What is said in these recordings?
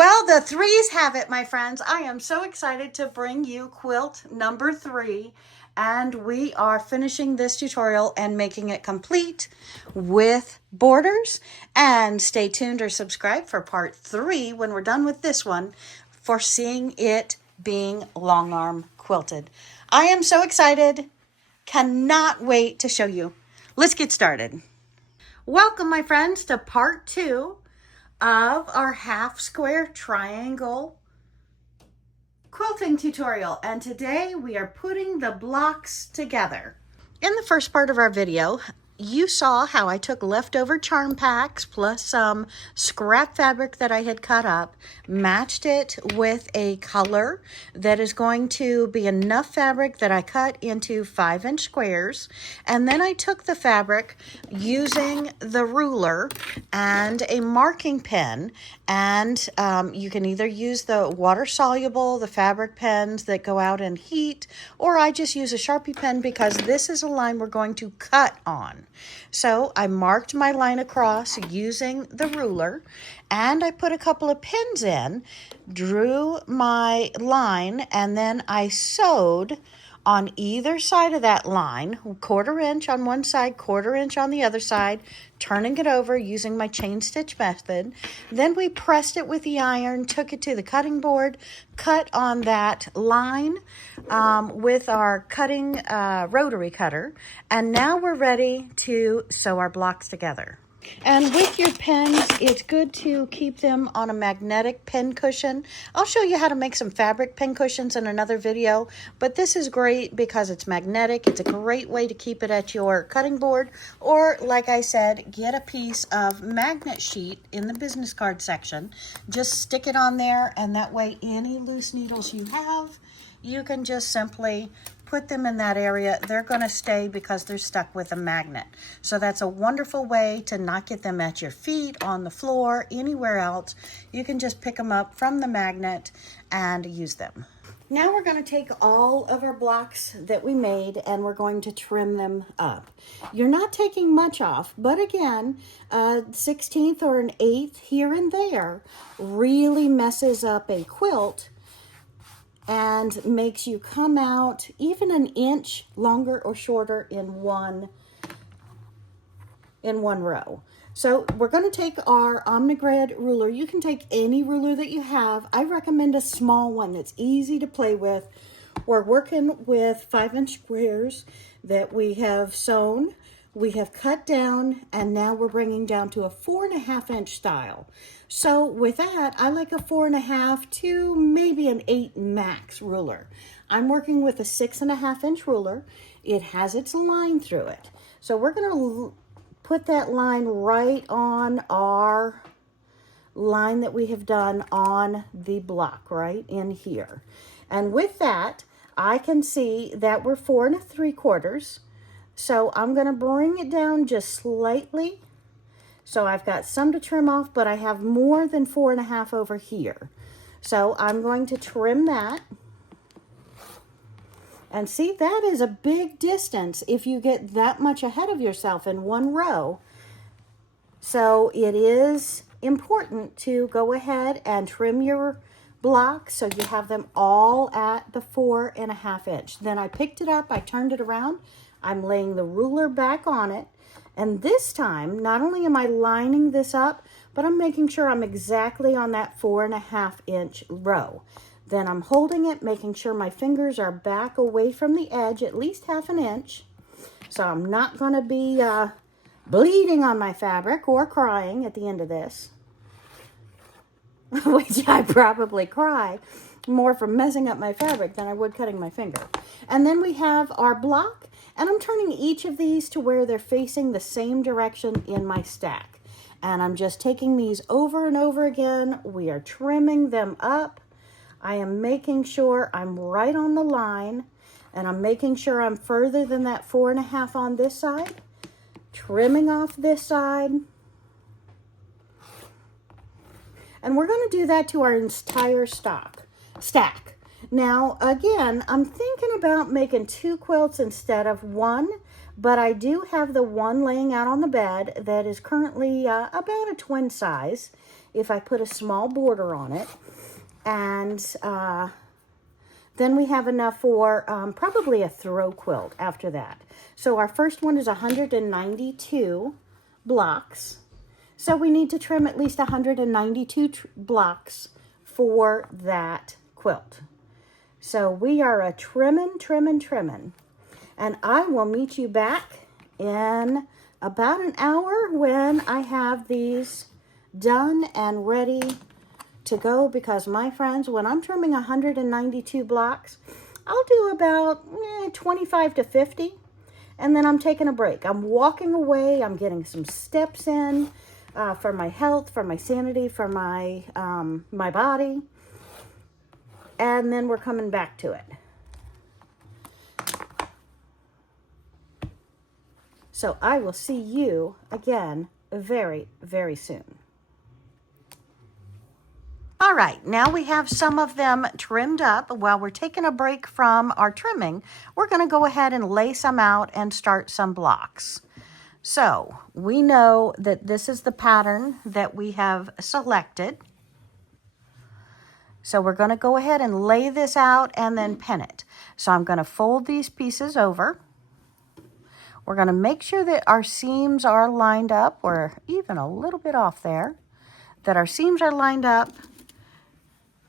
Well, the threes have it, my friends. I am so excited to bring you quilt number 3. And we are finishing this tutorial and making it complete with borders. And stay tuned or subscribe for part 3 when we're done with this one for seeing it being long arm quilted. I am so excited. Cannot wait to show you. Let's get started. Welcome, my friends, to part 2 of our half square triangle quilting tutorial, and today we are putting the blocks together. In the first part of our video, you saw how I took leftover charm packs plus some scrap fabric that I had cut up, matched it with a color that is going to be enough fabric that I cut into 5-inch squares. And then I took the fabric using the ruler and a marking pen, and you can either use the water soluble, the fabric pens that go out in heat, or I just use a Sharpie pen because this is a line we're going to cut on. So I marked my line across using the ruler, and I put a couple of pins in, drew my line, and then I sewed on either side of that line, 1/4 inch on one side, 1/4 inch on the other side, turning it over using my chain stitch method. Then we pressed it with the iron, took it to the cutting board, cut on that line with our cutting rotary cutter, and now we're ready to sew our blocks together. And with your pens, it's good to keep them on a magnetic pin cushion. I'll show you how to make some fabric pin cushions in another video, but this is great because it's magnetic. It's a great way to keep it at your cutting board, or like I said, get a piece of magnet sheet in the business card section. Just stick it on there, and that way any loose needles you have, you can just simply put them in that area. They're going to stay because they're stuck with a magnet. So that's a wonderful way to not get them at your feet, on the floor, anywhere else. You can just pick them up from the magnet and use them. Now we're going to take all of our blocks that we made and we're going to trim them up. You're not taking much off, but again, a 1/16 or an 1/8 here and there really messes up a quilt and makes you come out even an inch longer or shorter in one row. So we're going to take our Omnigrid ruler. You can take any ruler that you have. I recommend a small one that's easy to play with. We're working with 5-inch squares that we have sewn, we have cut down, and now we're bringing down to a 4.5-inch style. So with that, I like a 4.5 to maybe an 8 max ruler. I'm working with a 6.5-inch ruler. It has its line through it. So we're going to put that line right on our line that we have done on the block right in here. And with that, I can see that we're 4 3/4. So I'm going to bring it down just slightly. So I've got some to trim off, but I have more than 4.5 over here. So I'm going to trim that. And see, that is a big distance if you get that much ahead of yourself in one row. So it is important to go ahead and trim your blocks so you have them all at the 4.5 inch. Then I picked it up, I turned it around, I'm laying the ruler back on it. And this time, not only am I lining this up, but I'm making sure I'm exactly on that 4.5-inch row. Then I'm holding it, making sure my fingers are back away from the edge, at least 1/2 inch. So I'm not going to be bleeding on my fabric or crying at the end of this, which I probably cry more from messing up my fabric than I would cutting my finger. And then we have our block, and I'm turning each of these to where they're facing the same direction in my stack. And I'm just taking these over and over again. We are trimming them up. I am making sure I'm right on the line, and I'm making sure I'm further than that 4.5 on this side, trimming off this side. And we're going to do that to our entire stack. Now, again, I'm thinking about making 2 quilts instead of 1, but I do have the one laying out on the bed that is currently about a twin size. if I put a small border on it. And then we have enough for probably a throw quilt after that. So our first one is 192 blocks. So we need to trim at least 192 blocks for that quilt. So we are a trimming. And I will meet you back in about an hour when I have these done and ready to go, because my friends, when I'm trimming 192 blocks, I'll do about 25 to 50, and then I'm taking a break. I'm walking away. I'm getting some steps in for my health, for my sanity, for my my body, and then we're coming back to it. So I will see you again very, very soon. All right, now we have some of them trimmed up. While we're taking a break from our trimming, we're going to go ahead and lay some out and start some blocks. So we know that this is the pattern that we have selected. So we're going to go ahead and lay this out and then pin it. So I'm going to fold these pieces over. We're going to make sure that our seams are lined up, or even a little bit off there, that our seams are lined up.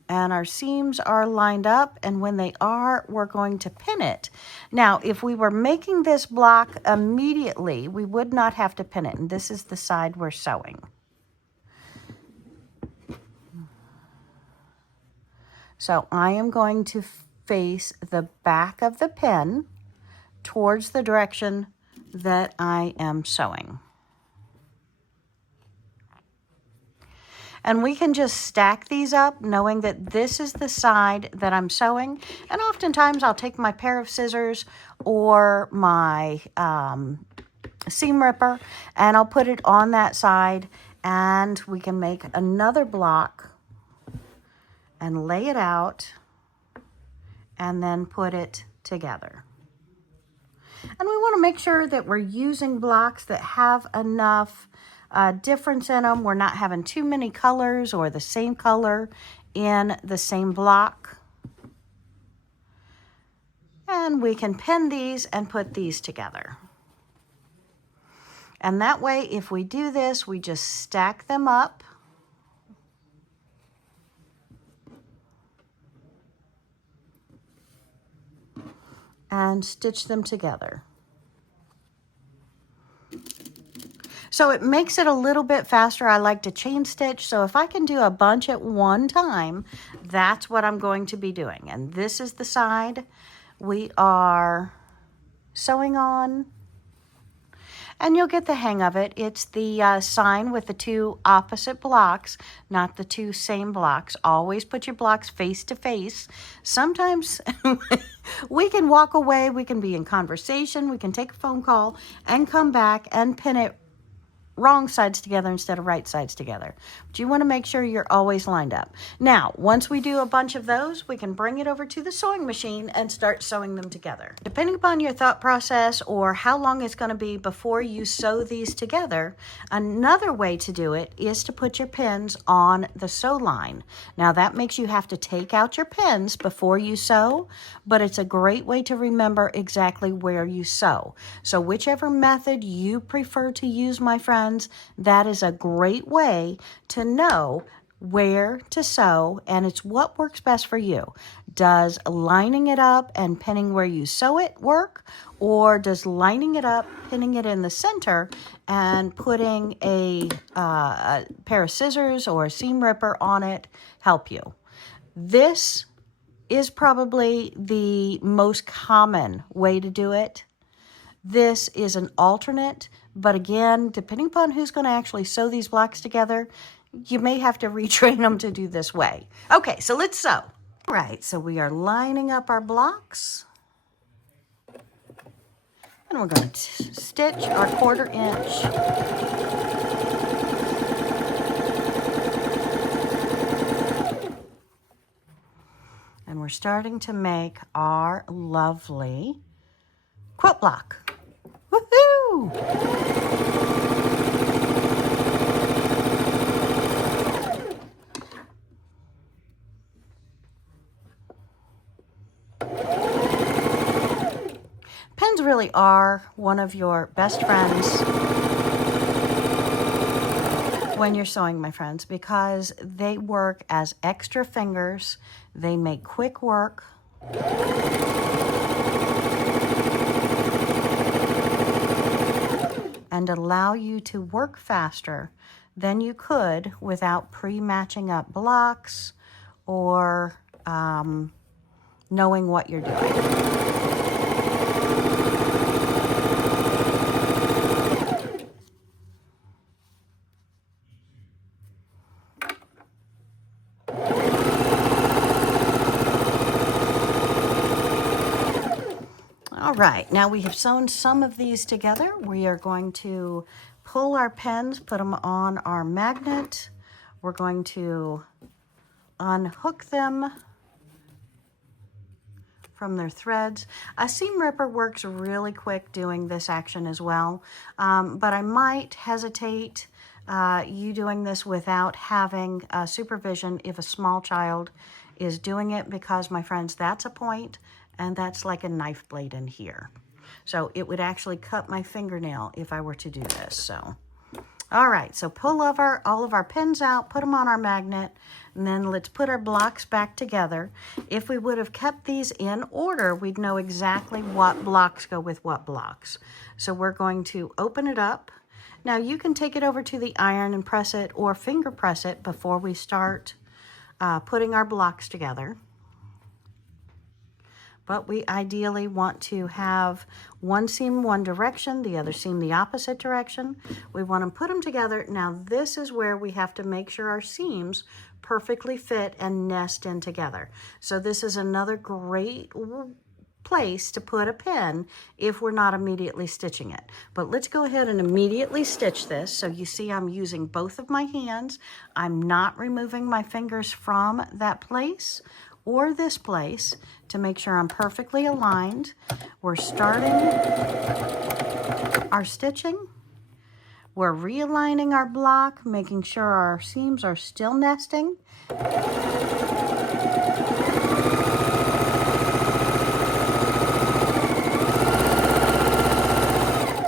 And our seams are lined up, and when they are, we're going to pin it. Now, if we were making this block immediately, we would not have to pin it, and this is the side we're sewing. So I am going to face the back of the pin towards the direction that I am sewing. And we can just stack these up knowing that this is the side that I'm sewing. And oftentimes I'll take my pair of scissors or my seam ripper and I'll put it on that side, and we can make another block and lay it out and then put it together. And we want to make sure that we're using blocks that have enough difference in them. We're not having too many colors or the same color in the same block. And we can pin these and put these together. And that way, if we do this, we just stack them up. And stitch them together. So it makes it a little bit faster. I like to chain stitch. So if I can do a bunch at one time, that's what I'm going to be doing. And this is the side we are sewing on. And you'll get the hang of it. It's the sign with the two opposite blocks, not the two same blocks. Always put your blocks face to face. Sometimes we can walk away, we can be in conversation, we can take a phone call and come back and pin it wrong sides together instead of right sides together. But you want to make sure you're always lined up. Now, once we do a bunch of those, we can bring it over to the sewing machine and start sewing them together. Depending upon your thought process or how long it's going to be before you sew these together, another way to do it is to put your pins on the sew line. Now, that makes you have to take out your pins before you sew, but it's a great way to remember exactly where you sew. So whichever method you prefer to use, my friends, that is a great way to know where to sew, and it's what works best for you. Does lining it up and pinning where you sew it work, or does lining it up, pinning it in the center, and putting a pair of scissors or a seam ripper on it help you? This is probably the most common way to do it. This is an alternate, but again, depending upon who's going to actually sew these blocks together, you may have to retrain them to do this way. Okay, so let's sew. All right, so we are lining up our blocks. And we're going to stitch our 1/4 inch. And we're starting to make our lovely quilt block. Woohoo! Quilts really are one of your best friends when you're sewing, my friends, because they work as extra fingers. They make quick work. And allow you to work faster than you could without pre-matching up blocks or knowing what you're doing. All right, now we have sewn some of these together. We are going to pull our pens, put them on our magnet. We're going to unhook them from their threads. A seam ripper works really quick doing this action as well, but I might hesitate you doing this without having supervision if a small child is doing it, because, my friends, that's a point, and that's like a knife blade in here. So it would actually cut my fingernail if I were to do this. So, all right, so pull all of our pins out, put them on our magnet, and then let's put our blocks back together. If we would have kept these in order, we'd know exactly what blocks go with what blocks. So we're going to open it up. Now you can take it over to the iron and press it, or finger press it before we start putting our blocks together. But we ideally want to have one seam one direction, the other seam the opposite direction. We want to put them together. Now this is where we have to make sure our seams perfectly fit and nest in together. So this is another great place to put a pin if we're not immediately stitching it. But let's go ahead and immediately stitch this. So you see I'm using both of my hands. I'm not removing my fingers from that place or this place to make sure I'm perfectly aligned. We're starting our stitching. We're realigning our block, making sure our seams are still nesting.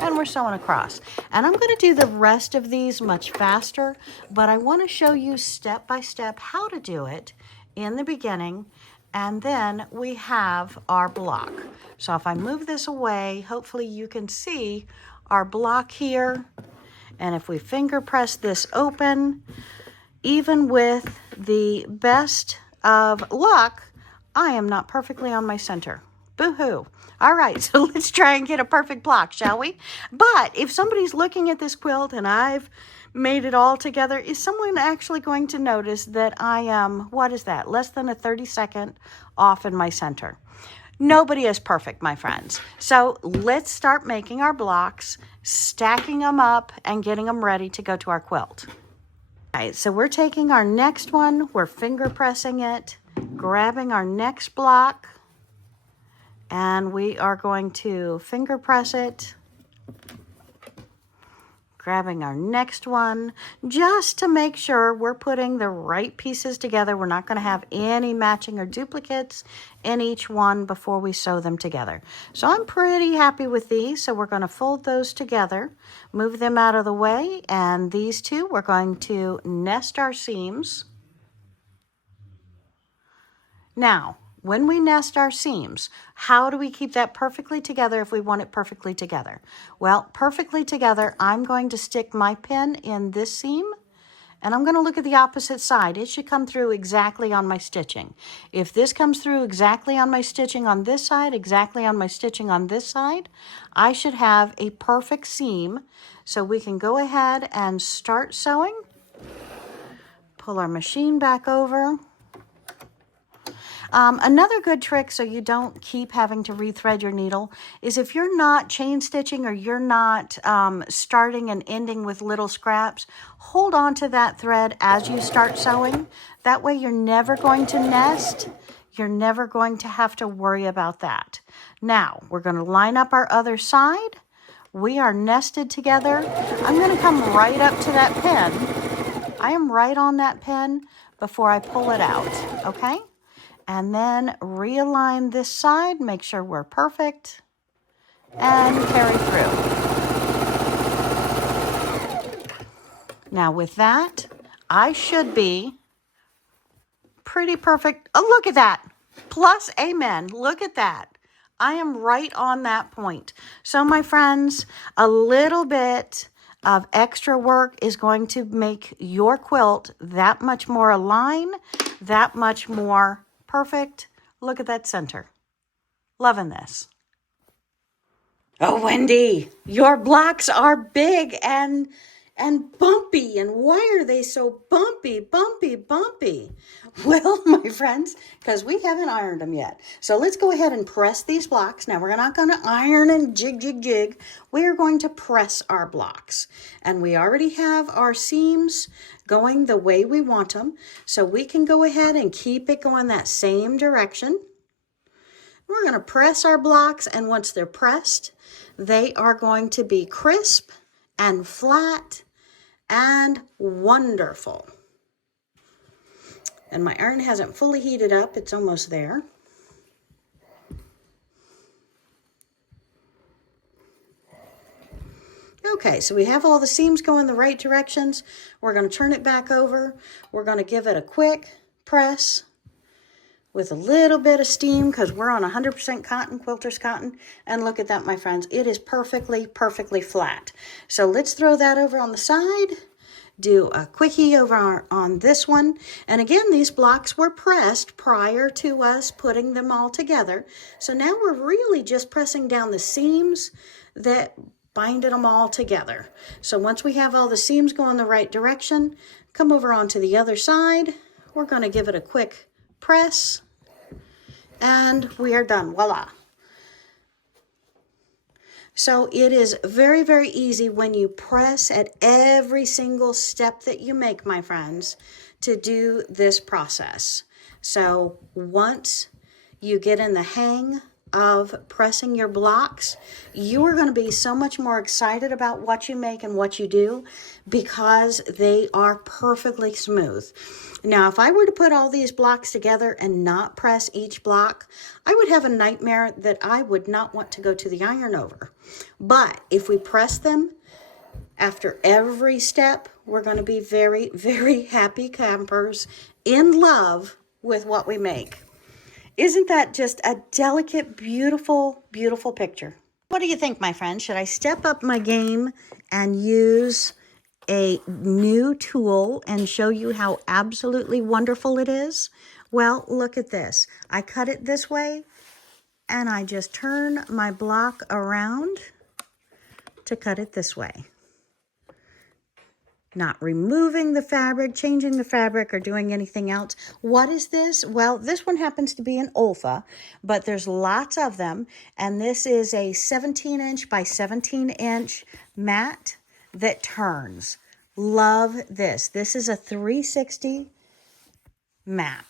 And we're sewing across. And I'm going to do the rest of these much faster, but I want to show you step by step how to do it in the beginning, and then we have our block. So if I move this away, hopefully you can see our block here. And if we finger press this open, even with the best of luck, I am not perfectly on my center. Boo-hoo. All right, so let's try and get a perfect block, shall we? But if somebody's looking at this quilt and I've made it all together, is someone actually going to notice that I am, what is that, less than a 32nd off in my center? Nobody is perfect, my friends. So let's start making our blocks, stacking them up, and getting them ready to go to our quilt. All right, so we're taking our next one, we're finger pressing it, grabbing our next block, and we are going to finger press it, grabbing our next one, just to make sure we're putting the right pieces together. We're not going to have any matching or duplicates in each one before we sew them together. So I'm pretty happy with these. So we're going to fold those together, move them out of the way, and these two, we're going to nest our seams. Now, when we nest our seams, how do we keep that perfectly together if we want it perfectly together? Well, perfectly together, I'm going to stick my pin in this seam, and I'm going to look at the opposite side. It should come through exactly on my stitching. If this comes through exactly on my stitching on this side, exactly on my stitching on this side, I should have a perfect seam. So we can go ahead and start sewing. Pull our machine back over. Another good trick, so you don't keep having to rethread your needle, is if you're not chain stitching or you're not starting and ending with little scraps, hold on to that thread as you start sewing. That way you're never going to nest. You're never going to have to worry about that. Now, we're going to line up our other side. We are nested together. I'm going to come right up to that pin. I am right on that pin before I pull it out, okay? And then realign this side, make sure we're perfect, and carry through. Now with that, I should be pretty perfect. Oh, look at that. Plus, amen. Look at that. I am right on that point. So my friends, a little bit of extra work is going to make your quilt that much more aligned, that much more perfect. Look at that center. Loving this. Oh, Wendy, your blocks are big and bumpy. And why are they so bumpy, bumpy, bumpy? Well, my friends, because we haven't ironed them yet. So let's go ahead and press these blocks. Now, we're not going to iron and jig, jig, jig. We are going to press our blocks. And we already have our seams going the way we want them. So we can go ahead and keep it going that same direction. We're going to press our blocks, and once they're pressed, they are going to be crisp and flat and wonderful. And my iron hasn't fully heated up. It's almost there. Okay, so we have all the seams going the right directions. We're going to turn it back over. We're going to give it a quick press with a little bit of steam because we're on 100% cotton, quilter's cotton. And look at that, my friends. It is perfectly, perfectly flat. So let's throw that over on the side. Do a quickie over on this one. And again, these blocks were pressed prior to us putting them all together. So now we're really just pressing down the seams that binded them all together. So once we have all the seams going the right direction, come over onto the other side. We're going to give it a quick press, and we are done. Voila. So it is very, very easy when you press at every single step that you make, my friends, to do this process. So once you get in the hang of pressing your blocks, you are going to be so much more excited about what you make and what you do because they are perfectly smooth. Now, if I were to put all these blocks together and not press each block, I would have a nightmare that I would not want to go to the iron over. But if we press them after every step, we're going to be very, very happy campers in love with what we make. Isn't that just a delicate, beautiful, beautiful picture? What do you think, my friend? Should I step up my game and use a new tool and show you how absolutely wonderful it is? Well, look at this. I cut it this way, and I just turn my block around to cut it this way. Not removing the fabric, changing the fabric, or doing anything else. What is this? Well, this one happens to be an Olfa, but there's lots of them. And this is a 17-inch by 17-inch mat that turns. Love this. This is a 360 mat.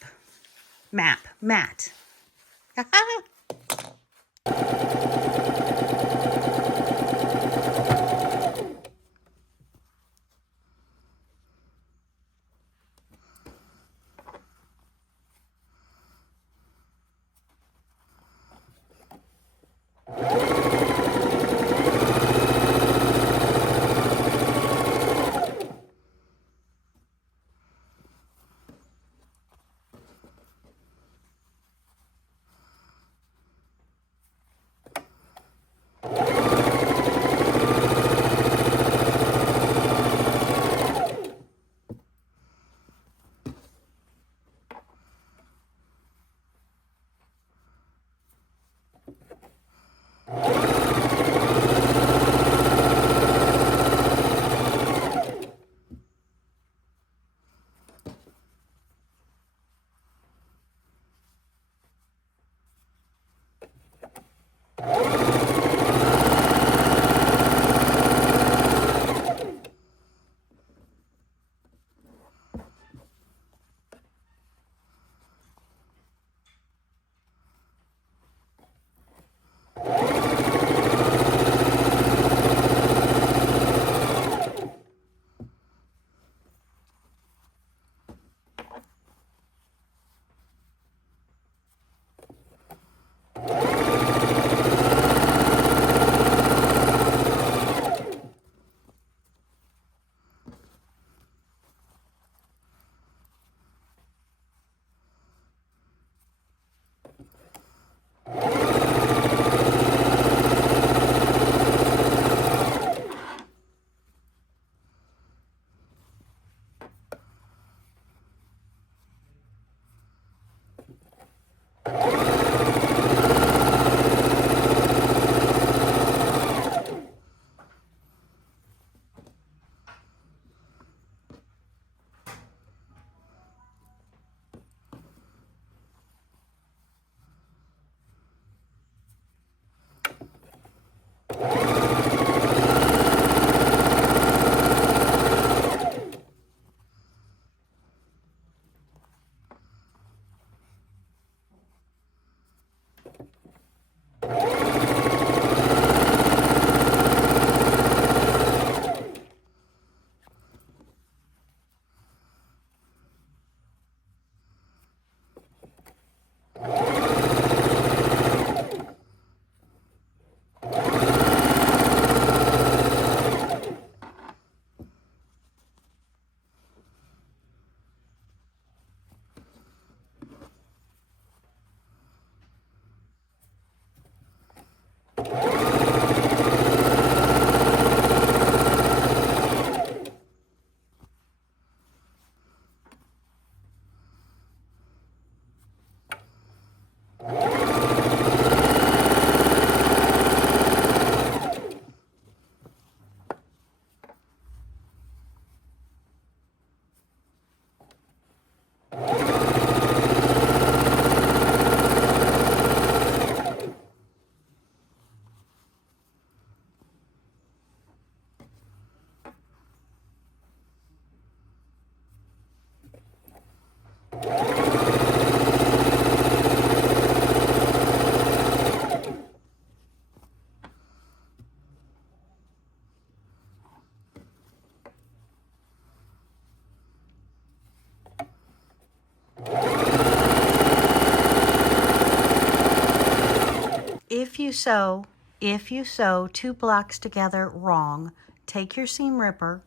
If you sew two blocks together wrong, take your seam ripper,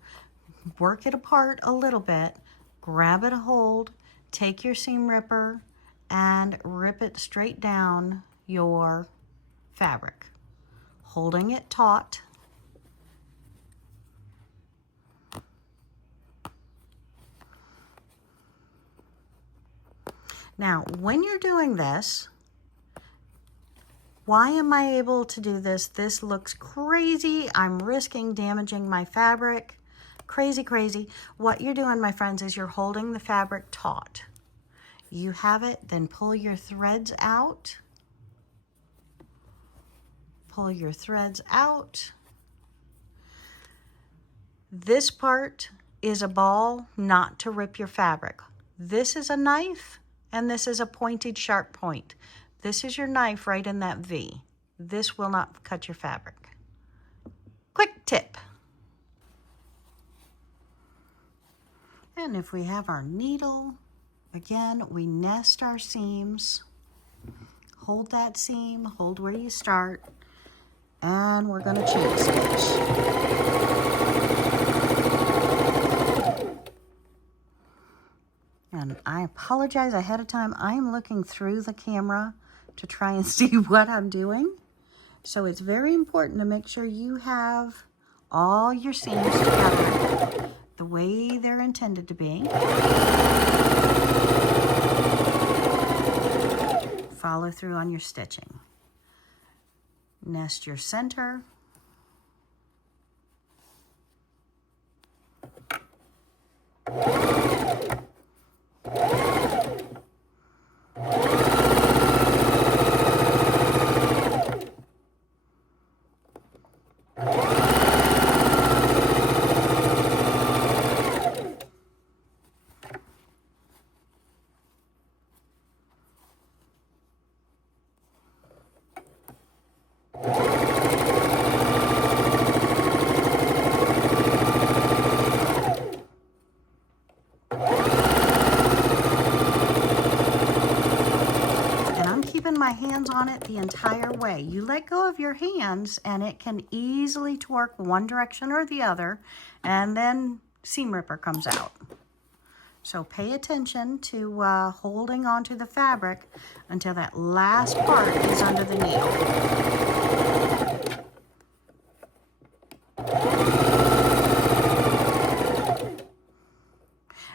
work it apart a little bit, grab it a hold, take your seam ripper and rip it straight down your fabric, holding it taut. Now, when you're doing this, why am I able to do this? This looks crazy. I'm risking damaging my fabric. Crazy, crazy. What you're doing, my friends, is you're holding the fabric taut. You have it, then pull your threads out. Pull your threads out. This part is a ball not to rip your fabric. This is a knife, and this is a pointed sharp point. This is your knife right in that V. This will not cut your fabric. Quick tip. And if we have our needle, again, we nest our seams. Hold that seam, hold where you start, and we're going to chain stitch. And I apologize ahead of time. I'm looking through the camera to try and see what I'm doing. So it's very important to make sure you have all your seams together the way they're intended to be. Follow through on your stitching. Nest your center. My hands on it the entire way. You let go of your hands and it can easily torque one direction or the other, and then seam ripper comes out. So pay attention to holding onto the fabric until that last part is under the needle.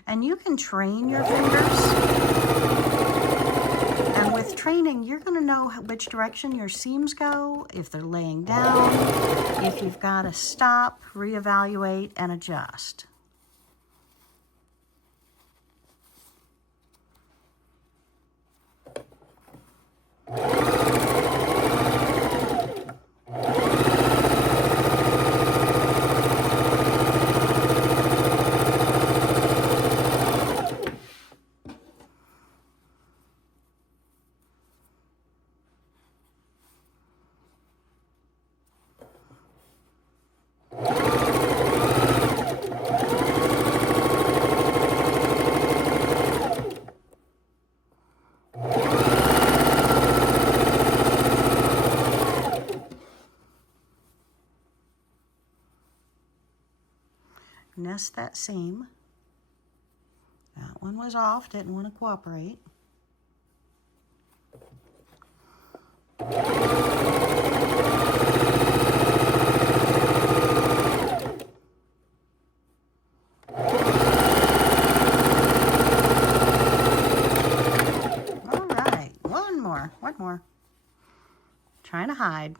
And you can train your fingers. And with training, you're going to know which direction your seams go, if they're laying down, if you've got to stop, reevaluate, and adjust. missed that seam. That one was off, didn't want to cooperate. All right, one more. Trying to hide.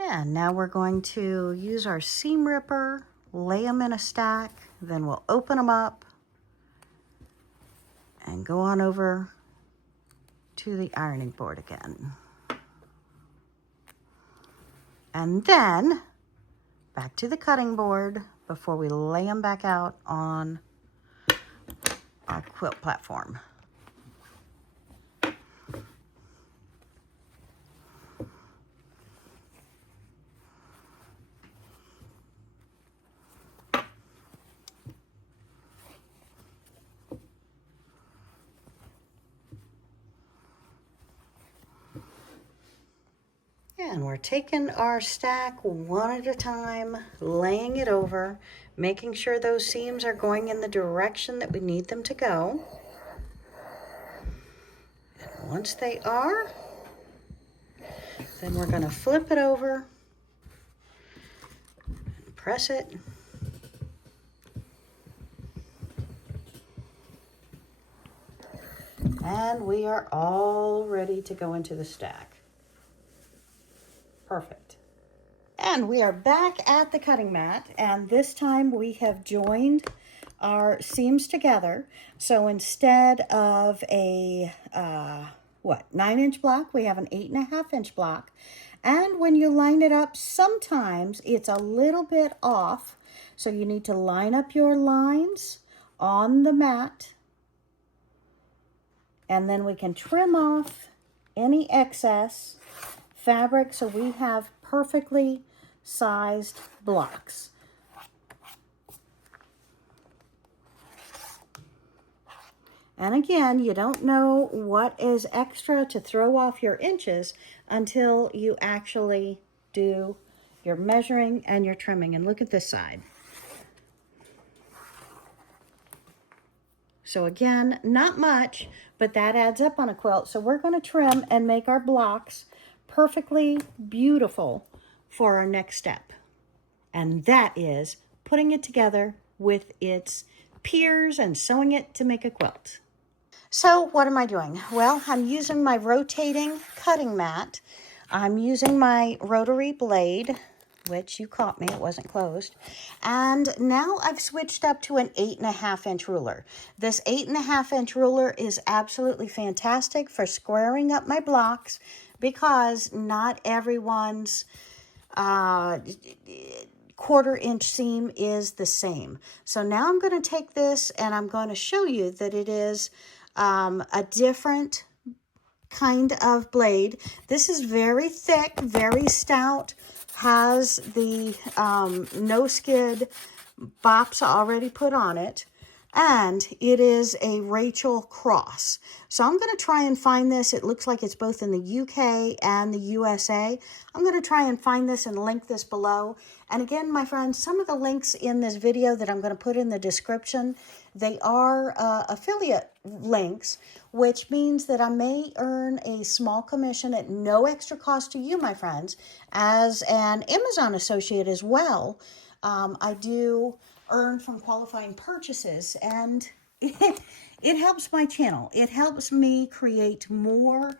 And now we're going to use our seam ripper, lay them in a stack, then we'll open them up and go on over to the ironing board again. And then back to the cutting board before we lay them back out on our quilt platform. And we're taking our stack one at a time, laying it over, making sure those seams are going in the direction that we need them to go. And once they are, then we're going to flip it over, and press it, and we are all ready to go into the stack. Perfect. And we are back at the cutting mat, and this time we have joined our seams together. So instead of a 9-inch block, we have an 8.5-inch block. And when you line it up, sometimes it's a little bit off, so you need to line up your lines on the mat, and then we can trim off any excess fabric so we have perfectly sized blocks. And again, you don't know what is extra to throw off your inches until you actually do your measuring and your trimming. And look at this side. So again, not much, but that adds up on a quilt. So we're going to trim and make our blocks perfectly beautiful for our next step. And that is putting it together with its piers and sewing it to make a quilt. So what am I doing? Well, I'm using my rotating cutting mat. I'm using my rotary blade, which you caught me, it wasn't closed. And now I've switched up to an 8.5-inch ruler. This 8.5-inch ruler is absolutely fantastic for squaring up my blocks because not everyone's 1/4-inch seam is the same. So now I'm going to take this and I'm going to show you that it is a different kind of blade. This is very thick, very stout, has the no skid bops already put on it, and it is a Rachel Cross. So I'm going to try and find this. It looks like it's both in the UK and the USA. I'm going to try and find this and link this below. And again, my friends, some of the links in this video that I'm going to put in the description, they are affiliate links, which means that I may earn a small commission at no extra cost to you, my friends, as an Amazon associate as well. I do earn from qualifying purchases, and it helps my channel. It helps me create more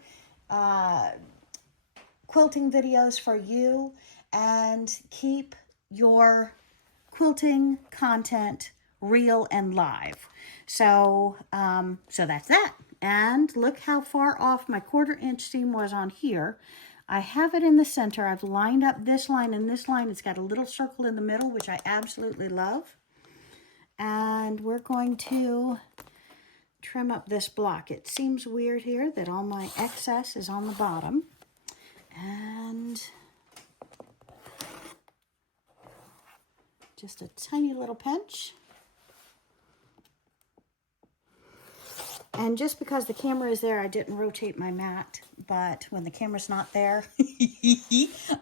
quilting videos for you and keep your quilting content real and live. So that's that. And look how far off my 1/4-inch seam was on here. I have it in the center. I've lined up this line and this line. It's got a little circle in the middle, which I absolutely love. And we're going to trim up this block. It seems weird here that all my excess is on the bottom. And Just a tiny little pinch. And just because the camera is there, I didn't rotate my mat, but when the camera's not there,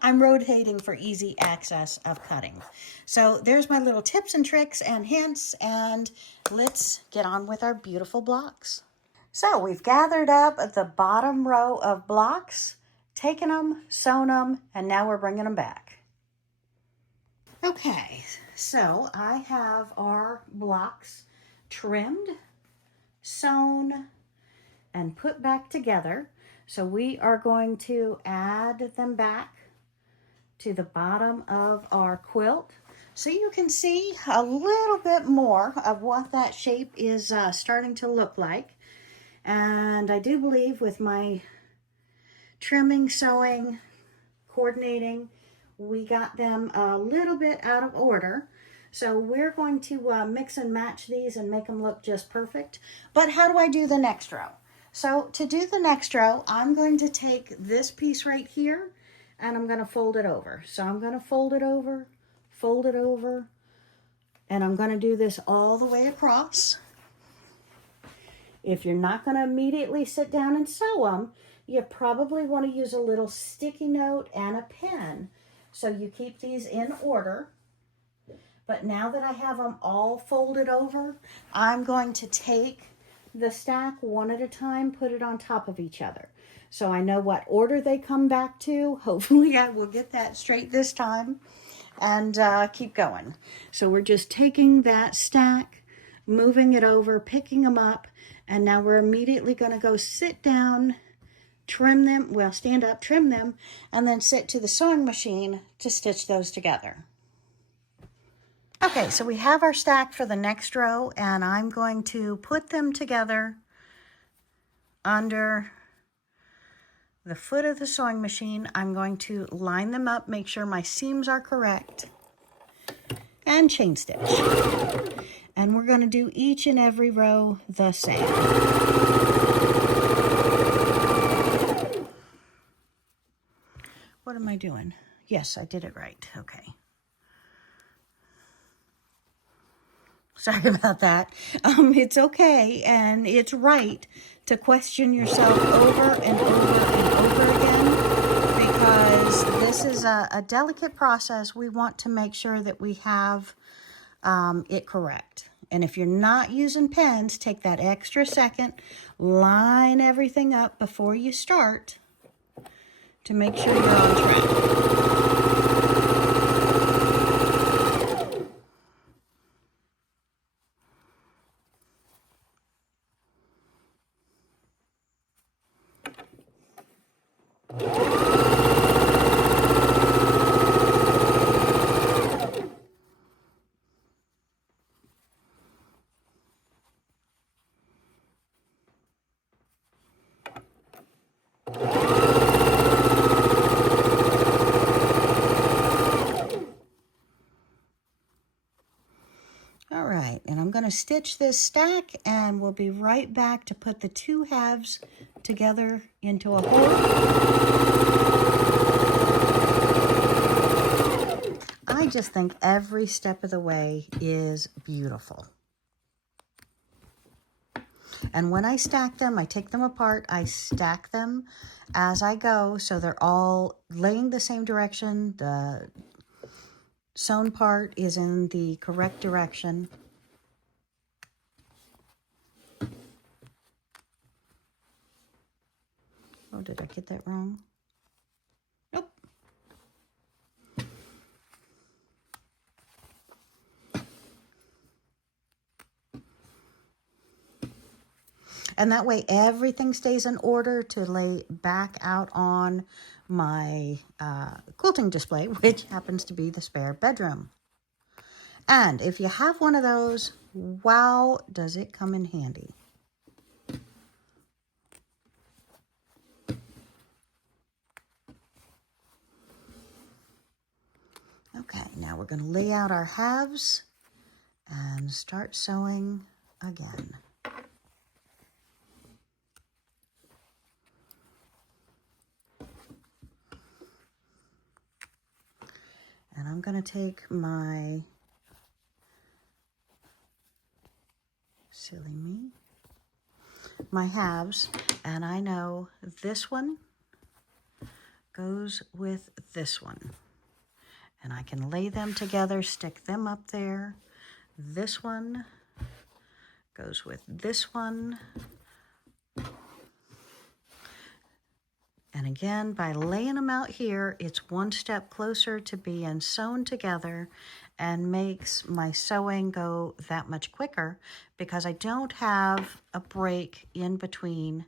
I'm rotating for easy access of cutting. So there's my little tips and tricks and hints, and let's get on with our beautiful blocks. So we've gathered up the bottom row of blocks, taken them, sewn them, and now we're bringing them back. Okay, so I have our blocks trimmed, sewn, and put back together. So we are going to add them back to the bottom of our quilt so you can see a little bit more of what that shape is starting to look like. And I do believe with my trimming, sewing, coordinating, we got them a little bit out of order. So we're going to mix and match these and make them look just perfect. But how do I do the next row? So to do the next row, I'm going to take this piece right here and I'm going to fold it over. So I'm going to fold it over, and I'm going to do this all the way across. If you're not going to immediately sit down and sew them, you probably want to use a little sticky note and a pen so you keep these in order. But now that I have them all folded over, I'm going to take the stack one at a time, put it on top of each other. So I know what order they come back to. Hopefully I will get that straight this time and keep going. So we're just taking that stack, moving it over, picking them up, and now we're immediately going to go sit down, trim them, well, stand up, trim them, and then sit to the sewing machine to stitch those together. Okay, so we have our stack for the next row, and I'm going to put them together under the foot of the sewing machine. I'm going to line them up, make sure my seams are correct, and chain stitch. And we're going to do each and every row the same. What am I doing? Yes, I did it right. Okay. Sorry about that. It's okay, and it's right to question yourself over and over and over again, because this is a delicate process. We want to make sure that we have it correct. And if you're not using pens, take that extra second, line everything up before you start to make sure you're on track. All right, and I'm going to stitch this stack, and we'll be right back to put the two halves together into a hole. I just think every step of the way is beautiful. And when I stack them, I take them apart, I stack them as I go so they're all laying the same direction. The sewn part is in the correct direction. Oh, did I get that wrong? Nope. And that way everything stays in order to lay back out on my quilting display, which happens to be the spare bedroom. And if you have one of those, wow, does it come in handy. Okay, now we're going to lay out our halves and start sewing again. And I'm going to take my Silly me. My halves, and I know this one goes with this one. And I can lay them together, stick them up there. This one goes with this one. And again, by laying them out here, it's one step closer to being sewn together and makes my sewing go that much quicker because I don't have a break in between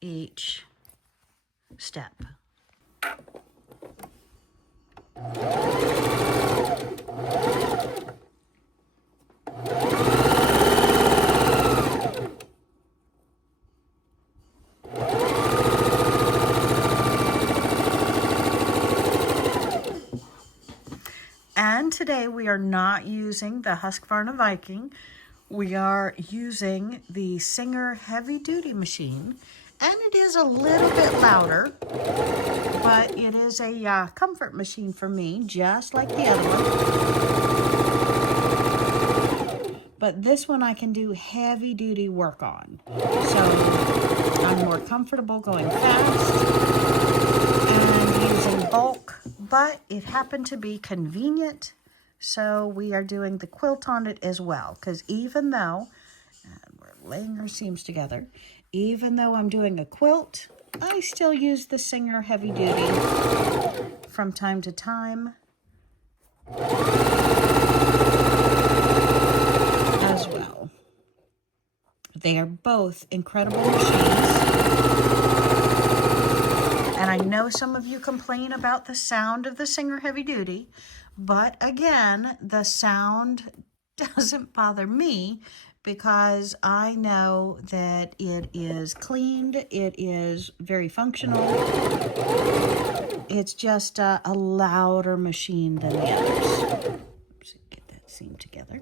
each step. And today we are not using the Husqvarna Viking. We are using the Singer heavy duty machine, and it is a little bit louder, but it is a comfort machine for me, just like the other one. But this one I can do heavy duty work on. So I'm more comfortable going fast and using bulk, but it happened to be convenient. So we are doing the quilt on it as well, because even though, and we're laying our seams together, even though I'm doing a quilt, I still use the Singer heavy duty from time to time as well. They are both incredible machines. And I know some of you complain about the sound of the Singer heavy duty, but again, the sound doesn't bother me because I know that it is cleaned, it is very functional. It's just a louder machine than the others. Oops, get that seam together.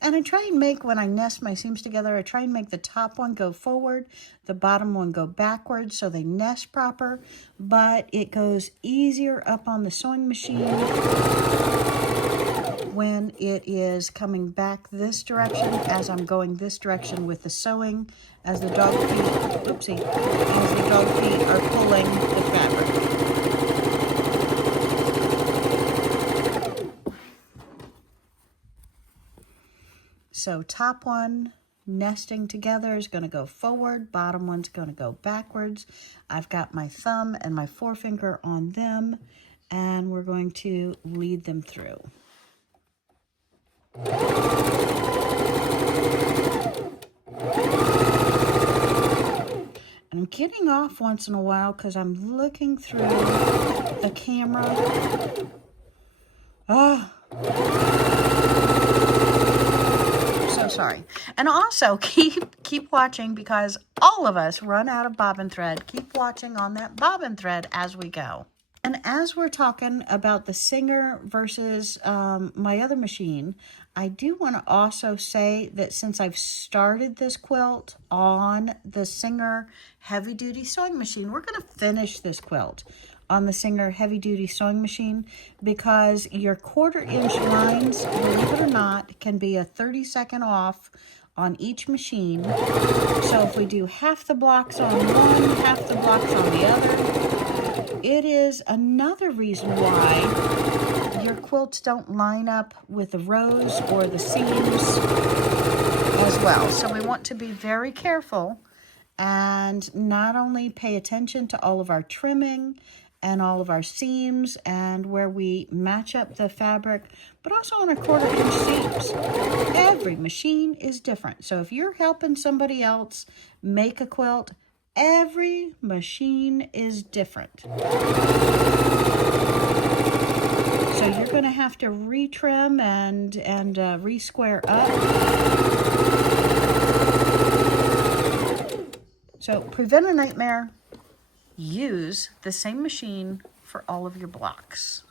And I try and make, when I nest my seams together, I try and make the top one go forward, the bottom one go backwards so they nest proper, but it goes easier up on the sewing machine when it is coming back this direction as I'm going this direction with the sewing, as the dog feet, oopsie, as the dog feet are pulling the fabric. So top one nesting together is going to go forward, bottom one's going to go backwards. I've got my thumb and my forefinger on them, and we're going to lead them through. And I'm getting off once in a while because I'm looking through the camera. Oh. Sorry. And also keep watching, because all of us run out of bobbin thread. Keep watching on that bobbin thread as we go. And as we're talking about the Singer versus my other machine, I do want to also say that since I've started this quilt on the Singer heavy duty sewing machine, we're going to finish this quilt on the Singer heavy duty sewing machine, because your 1/4 inch lines, believe it or not, can be a 30-second off on each machine. So if we do half the blocks on one, half the blocks on the other, it is another reason why your quilts don't line up with the rows or the seams as well. So we want to be very careful and not only pay attention to all of our trimming and all of our seams and where we match up the fabric, but also on our 1/4 inch seams. Every machine is different. So if you're helping somebody else make a quilt, every machine is different. So you're going to have to retrim and re-square up. So prevent a nightmare. Use the same machine for all of your blocks.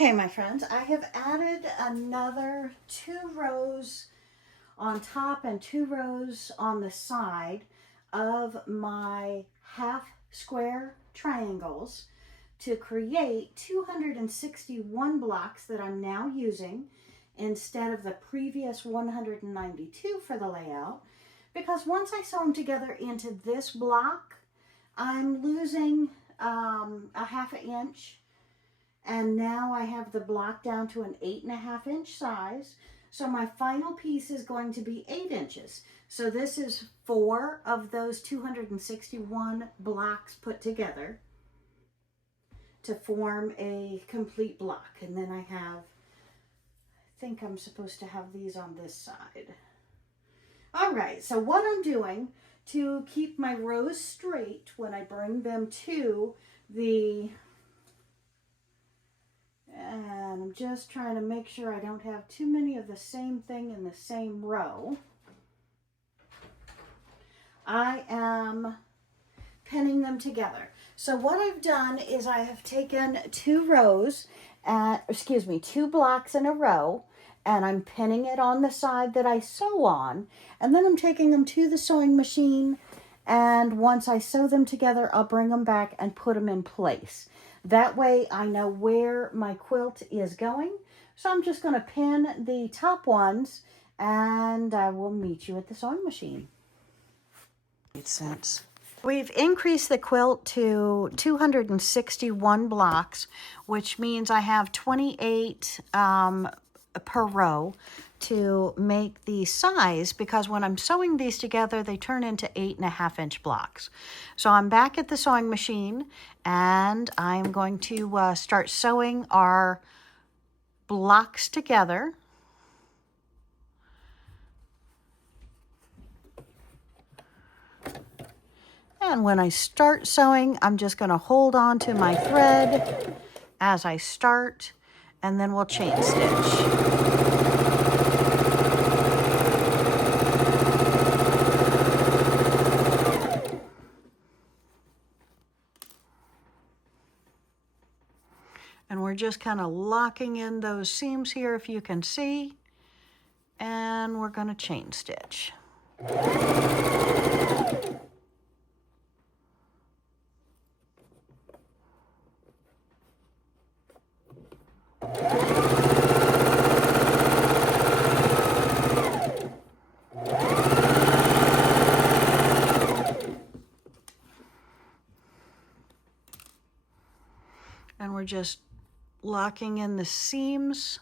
Okay, my friends, I have added another 2 rows on top and 2 rows on the side of my half square triangles to create 261 blocks that I'm now using instead of the previous 192 for the layout, because once I sew them together into this block, I'm losing a ½ inch, and now I have the block down to an 8½ inch size. So my final piece is going to be 8 inches. So this is 4 of those 261 blocks put together to form a complete block. And then I think I'm supposed to have these on this side. All right, so what I'm doing to keep my rows straight when I bring them to and I'm just trying to make sure I don't have too many of the same thing in the same row. I am pinning them together. So what I've done is I have taken 2 blocks in a row, and I'm pinning it on the side that I sew on, and then I'm taking them to the sewing machine, and once I sew them together, I'll bring them back and put them in place. That way I know where my quilt is going. So I'm just going to pin the top ones, and I will meet you at the sewing machine. Makes sense. We've increased the quilt to 261 blocks, which means I have 28 per row to make the size, because when I'm sewing these together, they turn into 8½ inch blocks. So I'm back at the sewing machine, and I'm going to start sewing our blocks together. And when I start sewing, I'm just going to hold on to my thread as I start, and then we'll chain stitch. And we're just kind of locking in those seams here, if you can see, and we're going to chain stitch. And we're just locking in the seams.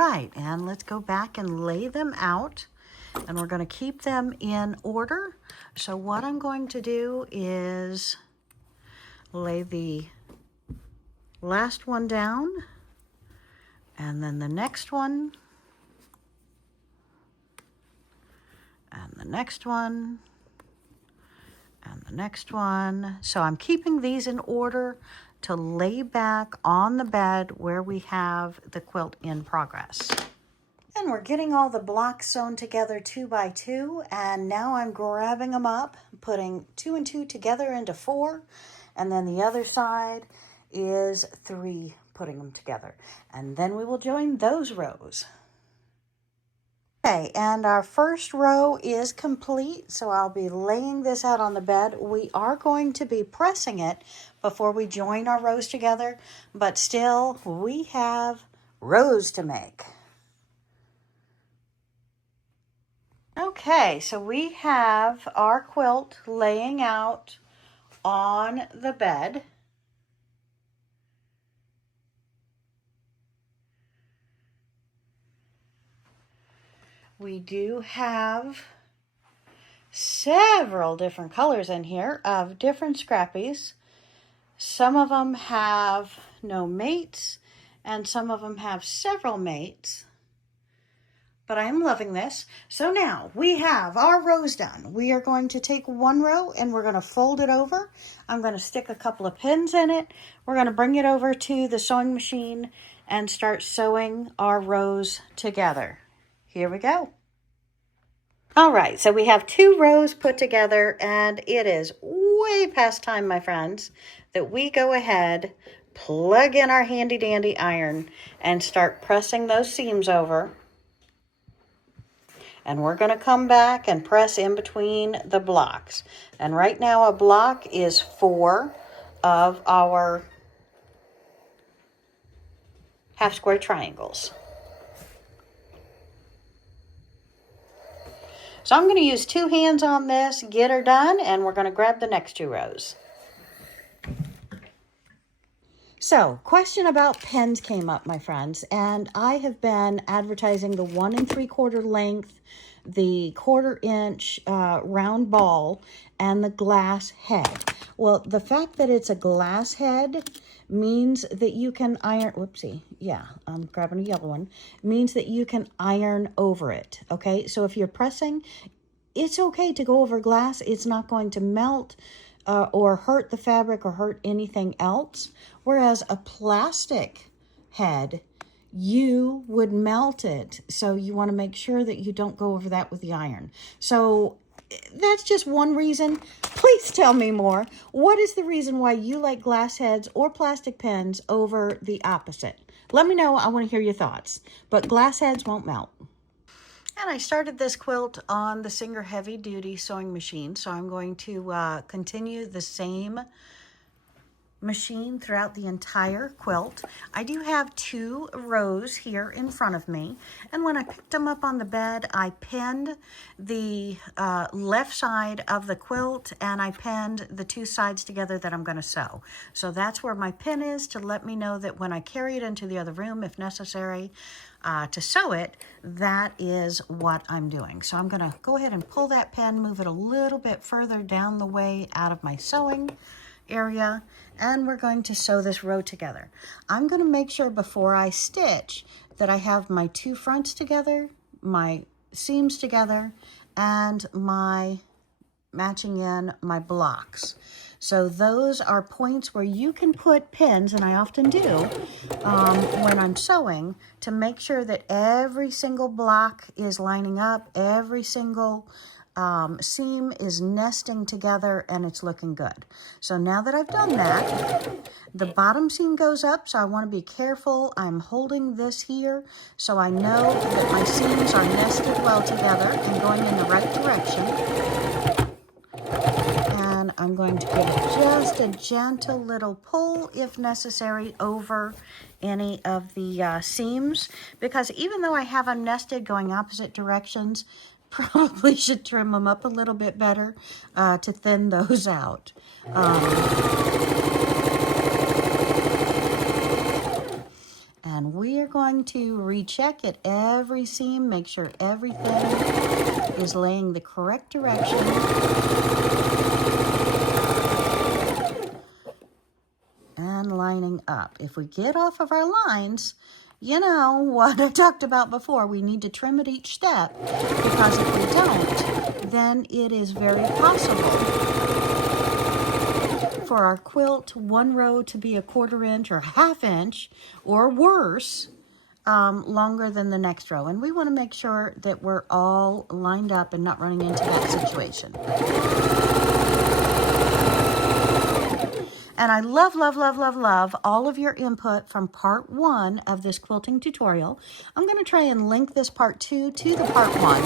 right, and let's go back and lay them out, and we're going to keep them in order. So what I'm going to do is lay the last one down, and then the next one, and the next one, and the next one. So I'm keeping these in order to lay back on the bed where we have the quilt in progress. And we're getting all the blocks sewn together 2 by 2, and now I'm grabbing them up, putting 2 and 2 together into 4, and then the other side is 3, putting them together. And then we will join those rows. Okay, and our first row is complete, so I'll be laying this out on the bed. We are going to be pressing it before we join our rows together, but still, we have rows to make. Okay, so we have our quilt laying out on the bed. We do have several different colors in here of different scrappies. Some of them have no mates, and some of them have several mates. But I'm loving this. So now we have our rows done. We are going to take one row and we're going to fold it over. I'm going to stick a couple of pins in it. We're going to bring it over to the sewing machine and start sewing our rows together. Here we go. All right, so we have 2 rows put together, and it is way past time, my friends, that we go ahead, plug in our handy dandy iron, and start pressing those seams over. And we're going to come back and press in between the blocks. And right now a block is 4 of our half square triangles. So I'm going to use 2 hands on this, get her done, and we're going to grab the next 2 rows. So, question about pens came up, my friends, and I have been advertising the 1 3/4 length, the 1/4 inch round ball, and the glass head. Well, the fact that it's a glass head means that you can iron, whoopsie, yeah, I'm grabbing a yellow one, means that you can iron over it, okay? So if you're pressing, it's okay to go over glass. It's not going to melt or hurt the fabric or hurt anything else. Whereas a plastic head, you would melt it. So you want to make sure that you don't go over that with the iron. So that's just one reason. Please tell me more. What is the reason why you like glass heads or plastic pens over the opposite? Let me know. I want to hear your thoughts. But glass heads won't melt. And I started this quilt on the Singer Heavy Duty sewing machine, so I'm going to continue the same machine throughout the entire quilt. I do have 2 rows here in front of me, and when I picked them up on the bed, I pinned the left side of the quilt, and I pinned the 2 sides together that I'm going to sew. So that's where my pin is, to let me know that when I carry it into the other room, if necessary, to sew it, that is what I'm doing. So I'm going to go ahead and pull that pin, move it a little bit further down the way out of my sewing area, and we're going to sew this row together. I'm going to make sure before I stitch that I have my 2 fronts together, my seams together, and my matching in my blocks. So those are points where you can put pins, and I often do when I'm sewing, to make sure that every single block is lining up, every single seam is nesting together, and it's looking good. So now that I've done that, the bottom seam goes up, so I want to be careful. I'm holding this here so I know that my seams are nested well together and going in the right direction. And I'm going to give it just a gentle little pull, if necessary, over any of the seams, because even though I have them nested going opposite directions, probably should trim them up a little bit better to thin those out. And we we are going to recheck at every seam, make sure everything is laying the correct direction. And lining up. If we get off of our lines, you know what I talked about before, we need to trim at each step, because if we don't, then it is very possible for our quilt one row to be a 1/4 inch or 1/2 inch or worse, longer than the next row. And we want to make sure that we're all lined up and not running into that situation. And I love, love, love, love, love all of your input from part 1 of this quilting tutorial. I'm going to try and link this part 2 to the part 1.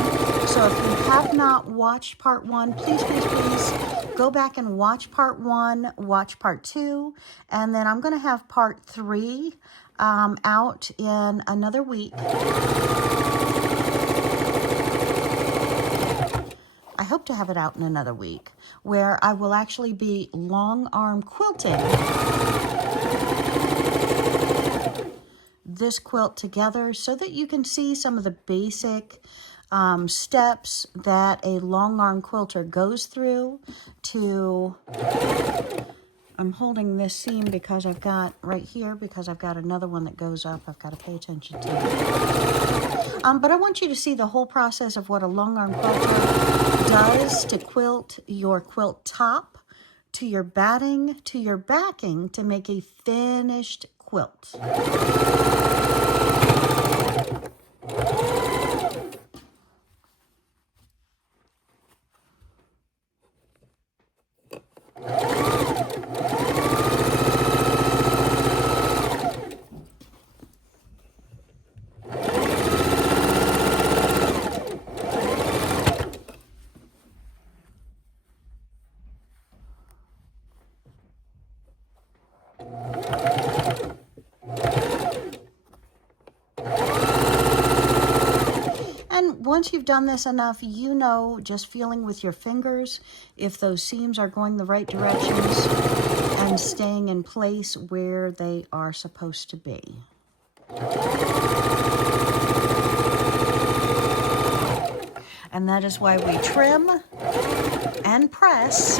So if you have not watched part 1, please, please, please go back and watch part 1, watch part 2, and then I'm going to have part 3 out in another week. I hope to have it out in another week, where I will actually be long arm quilting this quilt together so that you can see some of the basic steps that a long arm quilter goes through to... I'm holding this seam because I've got right here, because I've got another one that goes up. I've got to pay attention to it. But I want you to see the whole process of what a long arm quilter does to quilt your quilt top, to your batting, to your backing, to make a finished quilt. Once you've done this enough, you know, just feeling with your fingers if those seams are going the right directions and staying in place where they are supposed to be. And that is why we trim and press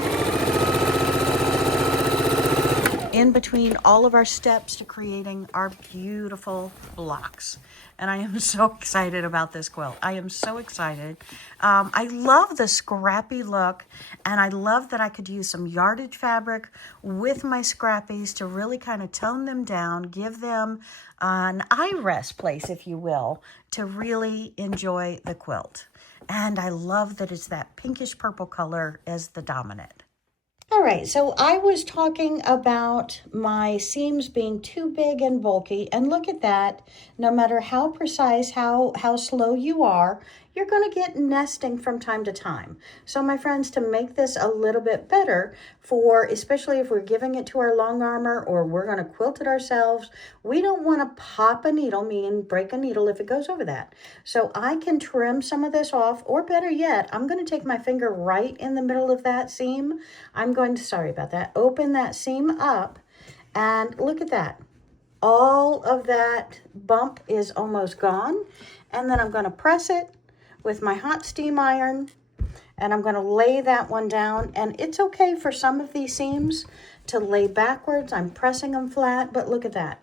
in between all of our steps to creating our beautiful blocks. And I am so excited about this quilt. I am so excited. I love the scrappy look, and I love that I could use some yardage fabric with my scrappies to really kind of tone them down, give them an eye rest place, if you will, to really enjoy the quilt. And I love that it's that pinkish purple color as the dominant. All right, so I was talking about my seams being too big and bulky, and look at that. No matter how precise, how slow you are, you're going to get nesting from time to time. So my friends, to make this a little bit better, for especially if we're giving it to our long armor or we're going to quilt it ourselves, we don't want to pop a needle, meaning break a needle if it goes over that. So I can trim some of this off, or better yet, I'm going to take my finger right in the middle of that seam. I'm going to, sorry about that, open that seam up, and look at that. All of that bump is almost gone. And then I'm going to press it with my hot steam iron, and I'm going to lay that one down. And it's okay for some of these seams to lay backwards. I'm pressing them flat, but look at that.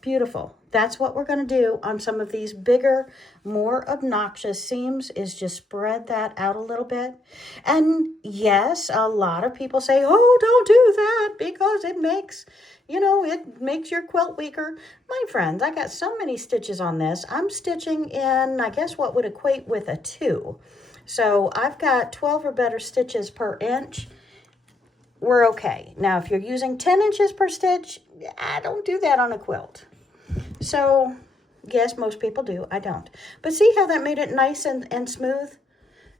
Beautiful. That's what we're going to do on some of these bigger, more obnoxious seams, is just spread that out a little bit. And yes, a lot of people say, oh, don't do that because it makes, you know, it makes your quilt weaker. My friends, I got so many stitches on this. I'm stitching in, I guess, what would equate with a 2. So I've got 12 or better stitches per inch. We're okay. Now, if you're using 10 inches per stitch, I don't do that on a quilt. So, yes, most people do. I don't. But see how that made it nice and smooth?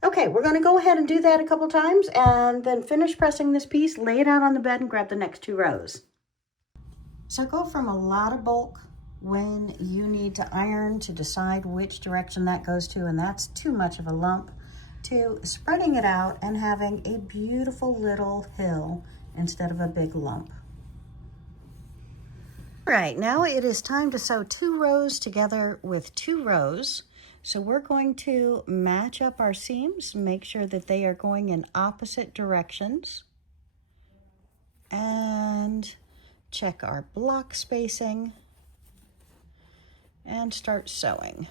Okay, we're going to go ahead and do that a couple times and then finish pressing this piece, lay it out on the bed, and grab the next 2 rows. So go from a lot of bulk when you need to iron to decide which direction that goes to, and that's too much of a lump, to spreading it out and having a beautiful little hill instead of a big lump. All right, now it is time to sew 2 rows together with 2 rows. So we're going to match up our seams, make sure that they are going in opposite directions, and check our block spacing and start sewing.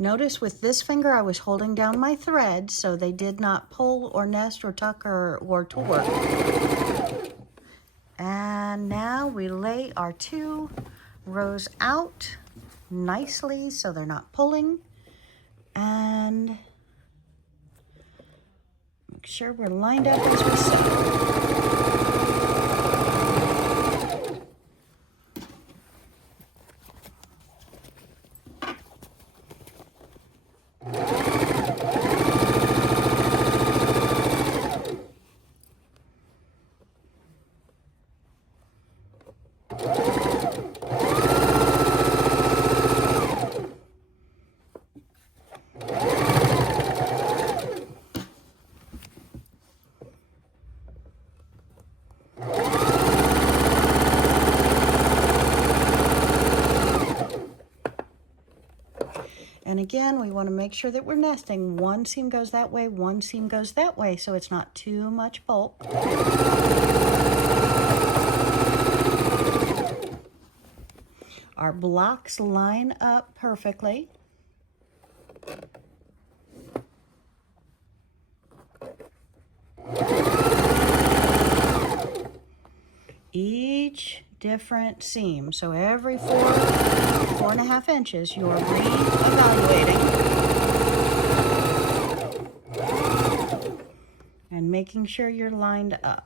Notice with this finger I was holding down my threads so they did not pull or nest or tuck or torque. And now we lay our 2 rows out nicely so they're not pulling, and make sure we're lined up as we sew. And again, we want to make sure that we're nesting. One seam goes that way, one seam goes that way, so it's not too much bulk. Our blocks line up perfectly. Each different seam. So every 4.5 inches, you're re-evaluating and making sure you're lined up.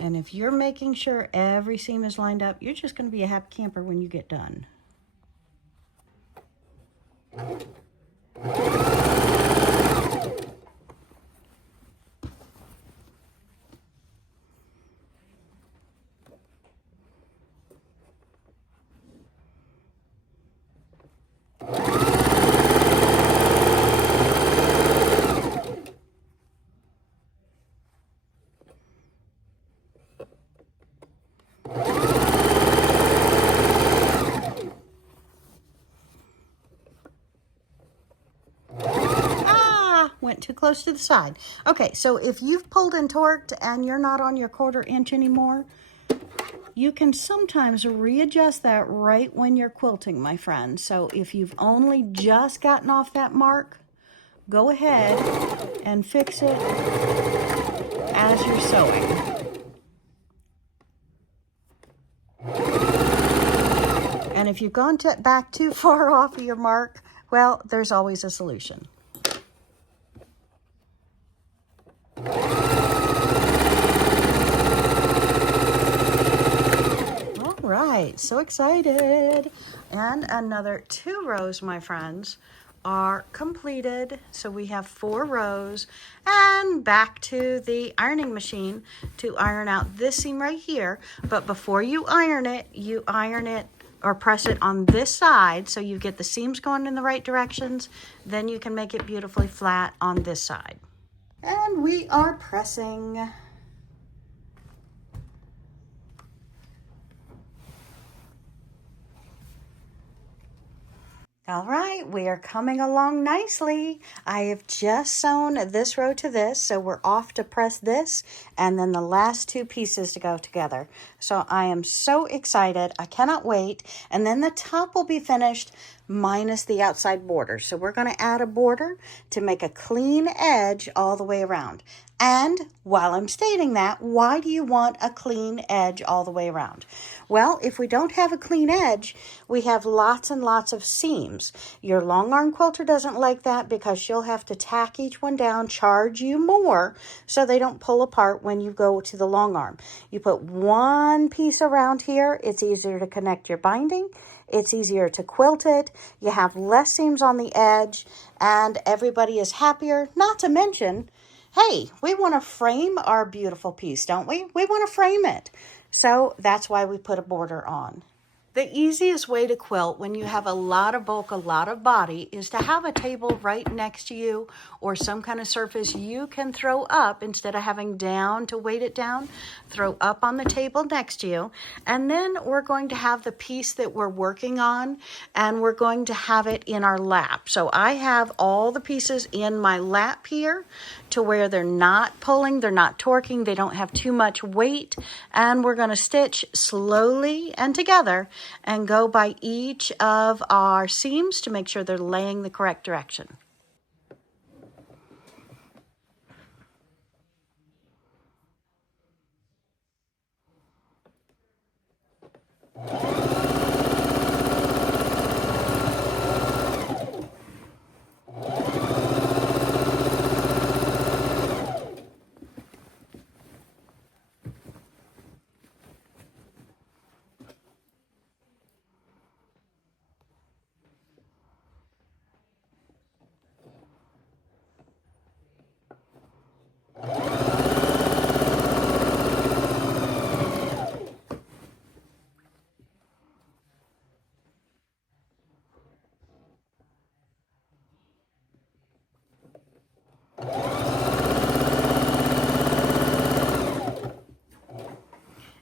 And if you're making sure every seam is lined up, you're just going to be a happy camper when you get done. Went too close to the side. Okay, so if you've pulled and torqued and you're not on your 1/4 inch anymore, you can sometimes readjust that right when you're quilting, my friend. So if you've only just gotten off that mark, go ahead and fix it as you're sewing. And if you've gone back too far off of your mark, well, there's always a solution. All right, so excited. And another 2 rows, my friends, are completed. So we have 4 rows, and back to the ironing machine to iron out this seam right here. But before you iron it or press it on this side so you get the seams going in the right directions. Then you can make it beautifully flat on this side. And we are pressing. All right, we are coming along nicely. I have just sewn this row to this, so we're off to press this and then the last 2 pieces to go together. So I am so excited. I cannot wait. And then the top will be finished minus the outside border. So we're going to add a border to make a clean edge all the way around. And while I'm stating that, why do you want a clean edge all the way around? Well, if we don't have a clean edge, we have lots and lots of seams. Your long arm quilter doesn't like that because she'll have to tack each one down, charge you more so they don't pull apart when you go to the long arm. You put one piece around here, it's easier to connect your binding. It's easier to quilt it. You have less seams on the edge, and everybody is happier. Not to mention, hey, we want to frame our beautiful piece, don't we? We want to frame it. So that's why we put a border on. The easiest way to quilt when you have a lot of bulk, a lot of body, is to have a table right next to you or some kind of surface you can throw up instead of having down to weight it down. Throw up on the table next to you. And then we're going to have the piece that we're working on, and we're going to have it in our lap. So I have all the pieces in my lap here to where they're not pulling, they're not torquing, they don't have too much weight. And we're going to stitch slowly and together and go by each of our seams to make sure they're laying the correct direction.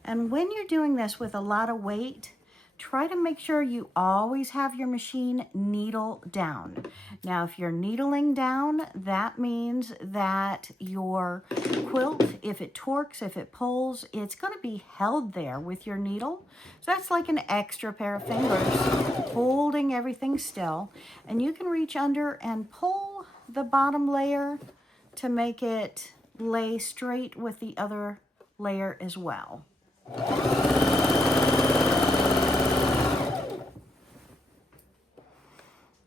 And when you're doing this with a lot of weight, try to make sure you always have your machine needle down. Now, if you're needling down, that means that your quilt, if it torques, if it pulls, it's going to be held there with your needle. So that's like an extra pair of fingers holding everything still. And you can reach under and pull the bottom layer to make it lay straight with the other layer as well.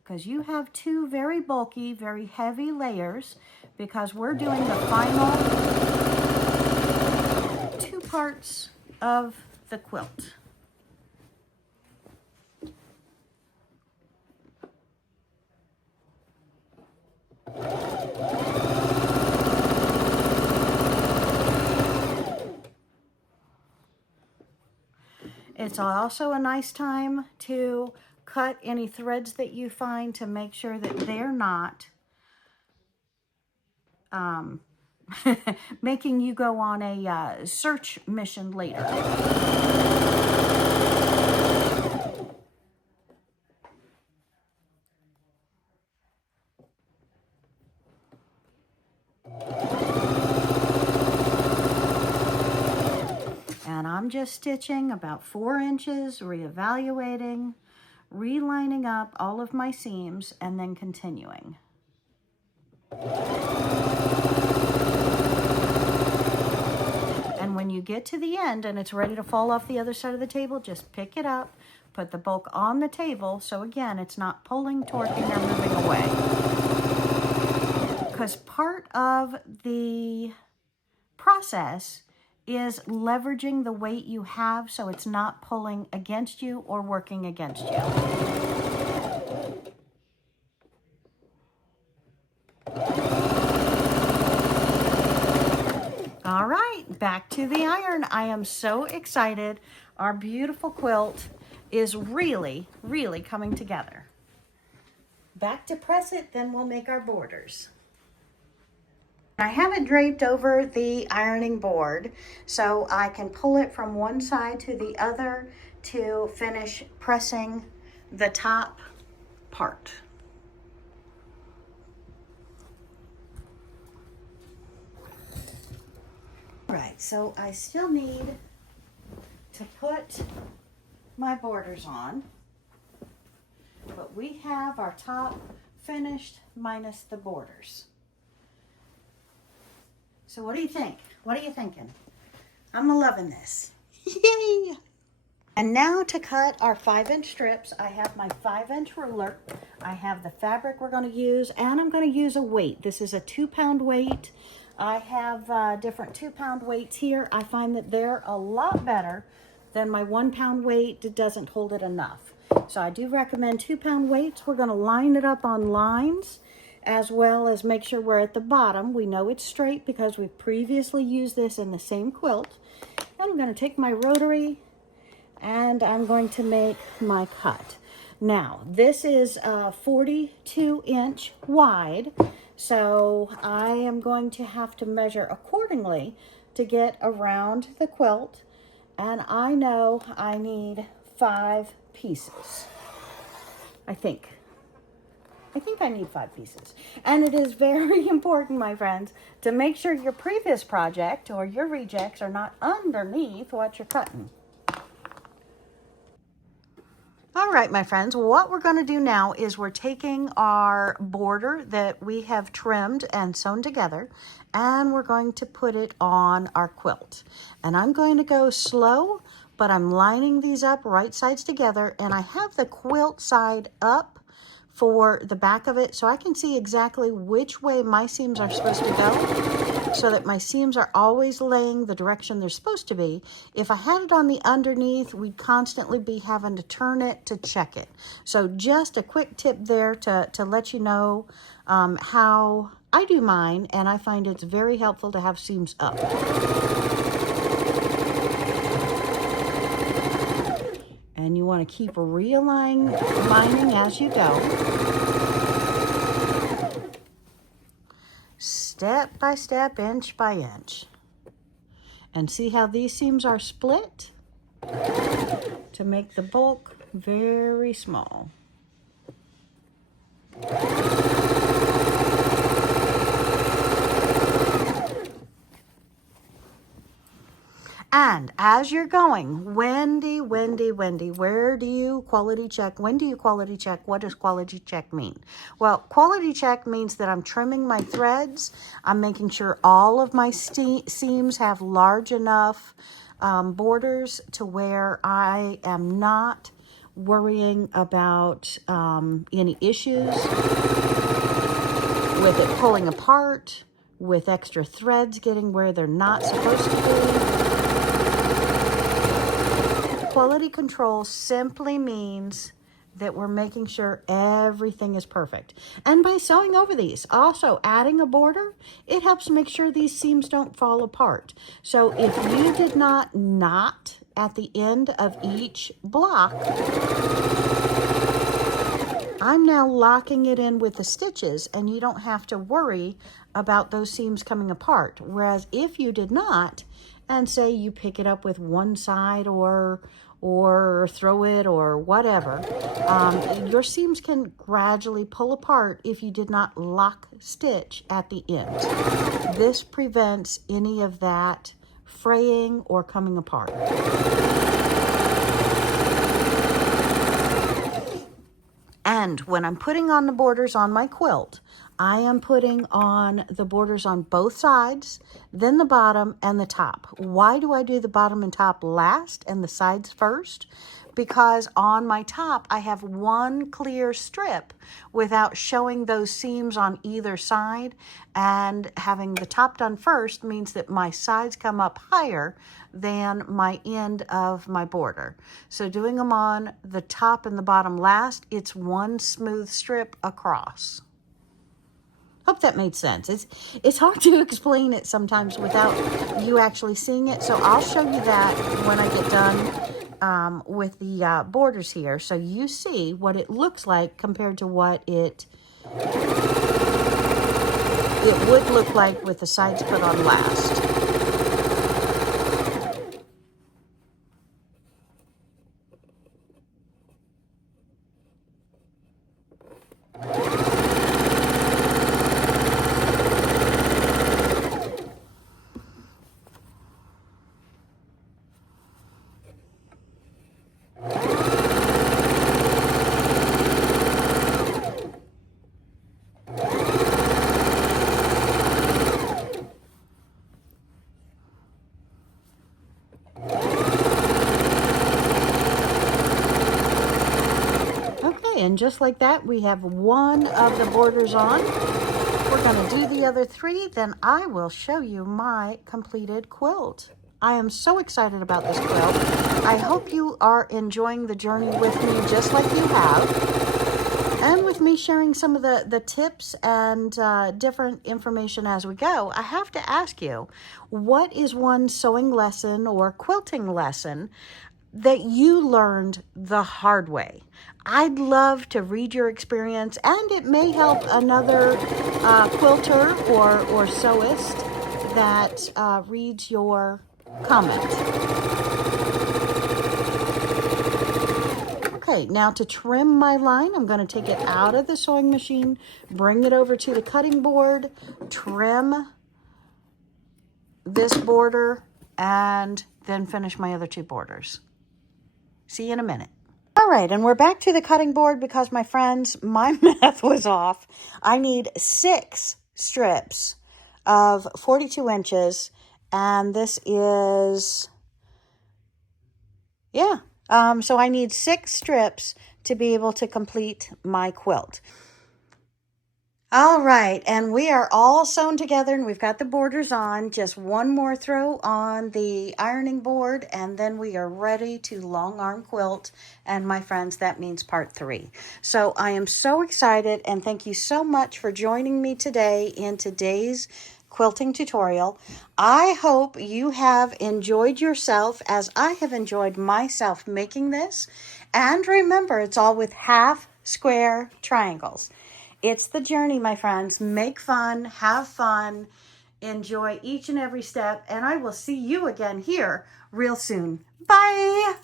Because you have two very bulky, very heavy layers, because we're doing the final two parts of the quilt. It's also a nice time to cut any threads that you find to make sure that they're not making you go on a search mission later. And I'm just stitching about 4 inches, reevaluating, relining up all of my seams, and then continuing. And when you get to the end and it's ready to fall off the other side of the table, just pick it up, put the bulk on the table, so again, it's not pulling, torquing, or moving away. Because part of the process is leveraging the weight you have so it's not pulling against you or working against you. All right, back to the iron. I am so excited. Our beautiful quilt is really, really coming together. Back to press it, then we'll make our borders. I have it draped over the ironing board so I can pull it from one side to the other to finish pressing the top part. Right, so I still need to put my borders on, but we have our top finished minus the borders. So what do you think? What are you thinking? I'm loving this. Yay! And now to cut our 5-inch strips, I have my 5-inch ruler. I have the fabric we're going to use, and I'm going to use a weight. This is a 2-pound weight. I have different 2-pound weights here. I find that they're a lot better than my 1-pound weight. It doesn't hold it enough. So I do recommend 2-pound weights. We're going to line it up on lines, as well as make sure we're at the bottom. We know it's straight because we've previously used this in the same quilt. And I'm going to take my rotary and I'm going to make my cut. Now, this is 42-inch wide, so I am going to have to measure accordingly to get around the quilt, and I know I need 5 pieces. I think I need 5 pieces. And it is very important, my friends, to make sure your previous project or your rejects are not underneath what you're cutting. All right, my friends, what we're going to do now is we're taking our border that we have trimmed and sewn together, and we're going to put it on our quilt. And I'm going to go slow, but I'm lining these up right sides together, and I have the quilt side up for the back of it so I can see exactly which way my seams are supposed to go, so that my seams are always laying the direction they're supposed to be. If I had it on the underneath, we'd constantly be having to turn it to check it. So just a quick tip there to let you know how I do mine, and I find it's very helpful to have seams up. And you want to keep lining as you go. Step by step, inch by inch. And see how these seams are split to make the bulk very small. And as you're going, Wendy, where do you quality check? When do you quality check? What does quality check mean? Well, quality check means that I'm trimming my threads. I'm making sure all of my seams have large enough borders to where I am not worrying about any issues with it pulling apart, with extra threads getting where they're not supposed to be. Quality control simply means that we're making sure everything is perfect. And by sewing over these, also adding a border, it helps make sure these seams don't fall apart. So if you did not knot at the end of each block, I'm now locking it in with the stitches, and you don't have to worry about those seams coming apart. Whereas if you did not, and say you pick it up with one side or throw it or whatever, your seams can gradually pull apart if you did not lock stitch at the end. This prevents any of that fraying or coming apart. And when I'm putting on the borders on my quilt, I am putting on the borders on both sides, then the bottom and the top. Why do I do the bottom and top last and the sides first? Because on my top, I have one clear strip without showing those seams on either side, and having the top done first means that my sides come up higher than my end of my border. So doing them on the top and the bottom last, it's one smooth strip across. Hope that made sense. It's hard to explain it sometimes without you actually seeing it. So I'll show you that when I get done with the borders here, so you see what it looks like compared to what it would look like with the sides put on last. And just like that, we have one of the borders on. We're going to do the other 3, then I will show you my completed quilt. I am so excited about this quilt. I hope you are enjoying the journey with me just like you have, and with me sharing some of the tips and different information as we go. I have to ask you, what is one sewing lesson or quilting lesson that you learned the hard way? I'd love to read your experience, and it may help another quilter or sewist that reads your comment. Okay, now to trim my line, I'm going to take it out of the sewing machine, bring it over to the cutting board, trim this border, and then finish my other two borders. See you in a minute. All right, and we're back to the cutting board because, my friends, my math was off. I need 6 strips of 42 inches, and this is, yeah. So I need 6 strips to be able to complete my quilt. All right, and we are all sewn together, and we've got the borders on. Just one more throw on the ironing board, and then we are ready to long arm quilt. And my friends, that means part 3. So I am so excited, and thank you so much for joining me today in today's quilting tutorial. I hope you have enjoyed yourself as I have enjoyed myself making this. And remember, it's all with half square triangles. It's the journey, my friends. Make fun, have fun, enjoy each and every step, and I will see you again here real soon. Bye!